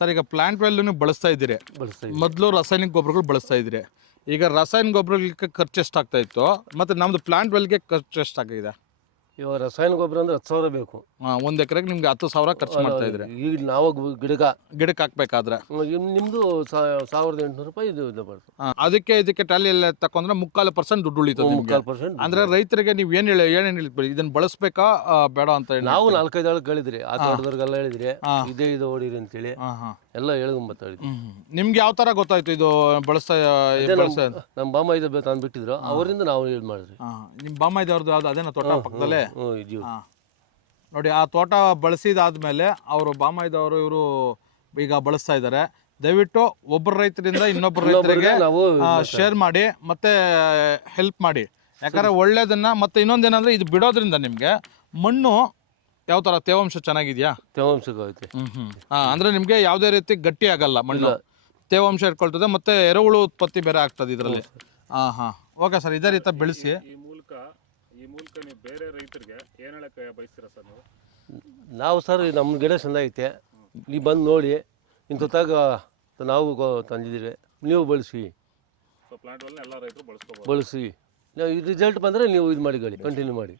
Sir ಈಗ plant well ನೀವು ಬಳಸ್ತಾ ಇದ್ದೀರಿ, ಮೊದಲು ರಾಸಾಯನಿಕ ಗೊಬ್ಬರಗಳು ಬಳಸ್ತಾ ಇದ್ದೀರಿ. ಈಗ ರಾಸಾಯನಿಕ ಗೊಬ್ಬರಕ್ಕೆ ಖರ್ಚು ಎಷ್ಟಾಗ್ತಾ ಇತ್ತು ಮತ್ತು ನಮ್ಮದು ಪ್ಲಾಂಟ್ ವೆಲ್ಗೆ ಖರ್ಚು ಎಷ್ಟಾಗಿದೆ? ಇವಾಗ ರಾಸಾಯನಿಕ ಗೊಬ್ಬರ ಅಂದ್ರೆ 10,000 ಬೇಕು. ಒಂದು ಎಕರೆಗೆ ನಿಮ್ಗೆ 10,000 ಖರ್ಚು ಮಾಡ್ತಾ ಇದ್ರೆ ಈಗ ನಾವು ಗಿಡಕ್ಕೆ ಹಾಕ್ಬೇಕಾದ್ರೆ ನಿಮ್ಮದು 1,800 ರೂಪಾಯಿ ಇದು ಬರ್ತದೆ. ಇದಕ್ಕೆ ಟ್ಯಾಲಿ ಎಲ್ಲ ತಕೊಂಡ್ರೆ 3.5% ದುಡ್ಡು ಉಳಿತದೆ. 3.5% ಅಂದ್ರೆ ರೈತರಿಗೆ ನೀವು ಏನೇನು ಹೇಳಿದ್ರಿ, ಇದನ್ನ ಬಳಸ್ಬೇಕಾ ಬೇಡ ಅಂತ ಹೇಳಿ ನಾವು 4-5 ಆಳು ಕೇಳಿದ್ರಿ, ಆ ತೋಟದವ್ರಿಗೆಲ್ಲ ಹೇಳಿದ್ರಿ ಇದು ಹೊಡೀರಿ ಅಂತೇಳಿ ಎಲ್ಲ ಹೇಳ್ಕೊಂಬತ್ತಾ ಇದ್ವಿ. ನಿಮ್ಗೆ ಯಾವ ತರ ಗೊತ್ತಾಯ್ತು ಇದು ಬಳಸ್ತಾ? ನಮ್ಮ ಬಾಮ ಇದು ತಂದ್ಬಿಟ್ಟಿದ್ರು, ಅವರಿಂದ ನಾವು ಇದು ಮಾಡಿದ್ರಿ. ನಿಮ್ಮ ಬಾಮ ಇದ್ದವ್ರದ್ದು ಯಾವ್ದು ಅದೇನೋ ತೋಟ ಪಕ್ಕದಲ್ಲೇ ನೋಡಿ. ಆ ತೋಟ ಬಳಸಿದಾದ್ಮೇಲೆ ಅವರು ಬಾಮ ಇದ್ದವರು ಇವರು ಈಗ ಬಳಸ್ತಾ ಇದ್ದಾರೆ. ದಯವಿಟ್ಟು ಒಬ್ಬರು ರೈತರಿಂದ ಇನ್ನೊಬ್ಬರು ರೈತರಿಗೆ ಶೇರ್ ಮಾಡಿ ಮತ್ತೆ ಹೆಲ್ಪ್ ಮಾಡಿ, ಯಾಕಂದ್ರೆ ಒಳ್ಳೇದನ್ನ. ಮತ್ತೆ ಇನ್ನೊಂದೇನಂದ್ರೆ ಇದು ಬಿಡೋದ್ರಿಂದ ನಿಮ್ಗೆ ಮಣ್ಣು ಯಾವ ತರ ತೇವಾಂಶ ಚೆನ್ನಾಗಿದ್ಯಾ? ತೇವಾಂಶ ಅಂದ್ರೆ ನಿಮ್ಗೆ ಯಾವುದೇ ರೀತಿ ಗಟ್ಟಿ ಆಗಲ್ಲ, ಮಣ್ಣು ತೇವಾಂಶ ಇಟ್ಕೊಳ್ತದೆ, ಮತ್ತೆ ಎರೆಹುಳು ಉತ್ಪತ್ತಿ ಬೇರೆ ಆಗ್ತದೆ ಇದರಲ್ಲಿ. ಓಕೆ ಸರ್, ಇದೇ ರೀತಿ ಬೆಳೆಸಿ. ಈ ಮೂಲಕ ನೀವು ಬೇರೆ ರೈತರಿಗೆ ಏನು ಹೇಳಕ್ಕೆ ಬಯಸ್ತೀರಾ ಸರ್ ನೀವು? ನಾವು ಸರ್ ನಮ್ಮ ಗಿಡ ಚೆಂದ ಐತೆ, ನೀವು ಬಂದು ನೋಡಿ, ಇಂಥತ್ತಾಗ ನಾವು ತಂದಿದ್ದೀರಿ, ನೀವು ಬಳಸಿ. ಸೊ ಪ್ಲಾಂಟ್ ಎಲ್ಲ ರೈತರು ಬಳಸಿ. ರಿಸಲ್ಟ್ ಬಂದರೆ ನೀವು ಇದು ಮಾಡಿ ಕಂಟಿನ್ಯೂ ಮಾಡಿ.